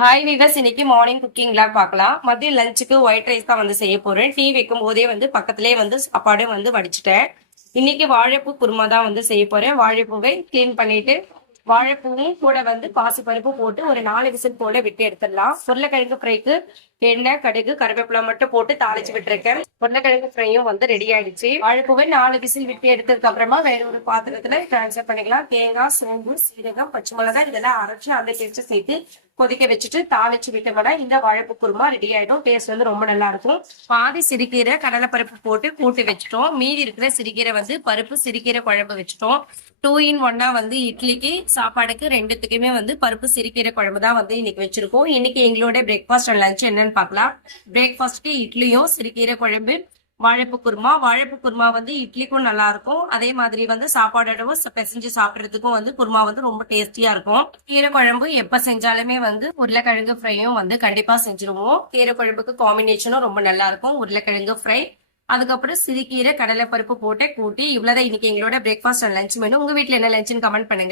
Hi viewers, இன்னைக்கு morning குக்கிங்லாம் பார்க்கலாம். மதியம் லஞ்சுக்கு ஒயிட் ரைஸ் தான் வந்து செய்ய போறேன். டீ வைக்கும் போதே வந்து பக்கத்துலேயே வந்து சாப்பாடு வந்து வடிச்சிட்டேன். இன்னைக்கு வாழைப்பூ குருமா தான் வந்து செய்ய போறேன். வாழைப்பூவை கிளீன் பண்ணிட்டு வாழைப்பூவும் கூட வந்து பாசி பருப்பு போட்டு ஒரு 4 விசில் போல விட்டு எடுத்துடலாம். உருளைக்கிழங்கு ஃப்ரைக்கு எண்ணெய், கடுகு, கருவேப்பிலை மட்டும் போட்டு தாளிச்சு விட்டுருக்கேன். உருளைக்கிழங்கு ஃப்ரையும் வந்து ரெடி ஆயிடுச்சு. வாழைப்பூவை 4 விசில் விட்டு எடுத்ததுக்கு அப்புறமா வேற ஒரு பாத்திரத்துல டிரான்ஸ்ஃபர் பண்ணிக்கலாம். தேங்காய், சோம்பு, சீரகம், பச்சை மிளகாய் இதெல்லாம் அரைச்சு அந்த பேஸ்ட் சேர்த்து கொதிக்க வச்சுட்டு தாளிச்சு விட்டோம்னா இந்த வாழைப்பூ குருமா ரெடி ஆயிடும். டேஸ்ட் வந்து ரொம்ப நல்லா இருக்கும். பாதி சிறுகீரை கடலைப்பருப்பு போட்டு கூட்டி வச்சுட்டோம். மீதி இருக்கிற சிறுகீரை வந்து பருப்பு சிறுகீரை குழம்பு வச்சுட்டோம். 2 in 1 வந்து இட்லிக்கு சாப்பாடுக்கு ரெண்டுத்துக்குமே வந்து பருப்பு சிறுகீரை குழம்பு தான் வந்து இன்னைக்கு வச்சிருக்கோம். இன்னைக்கு எங்களோட பிரேக்ஃபாஸ்ட் அண்ட் லஞ்ச் என்னன்னு பார்க்கலாம். பிரேக்ஃபாஸ்ட்க்கு இட்லியும் சிறுகீரை குழம்பு, வாழைப்பூ குருமா வந்து இட்லிக்கும் நல்லா இருக்கும். அதே மாதிரி வந்து சாப்பாடோடவும் பிசைஞ்சு சாப்பிட்றதுக்கும் வந்து குருமா வந்து ரொம்ப டேஸ்டியா இருக்கும். கீரை குழம்பு எப்ப செஞ்சாலுமே வந்து உருளைக்கிழங்கு ஃப்ரையும் வந்து கண்டிப்பா செஞ்சிருவோம். கீரை குழம்புக்கு காம்பினேஷனும் ரொம்ப நல்லா இருக்கும். உருளைக்கிழங்கு ஃப்ரை, அதுக்கப்புறம் சிறுகீரை கடலைப்பருப்பு போட்டு கூட்டி இவ்வளவுதான் இன்னைக்கு எங்களோட பிரேக்ஃபாஸ்ட் அண்ட் லஞ்ச் மெனு. உங்க வீட்டுல என்ன லஞ்சுன்னு கமெண்ட் பண்ணுங்க.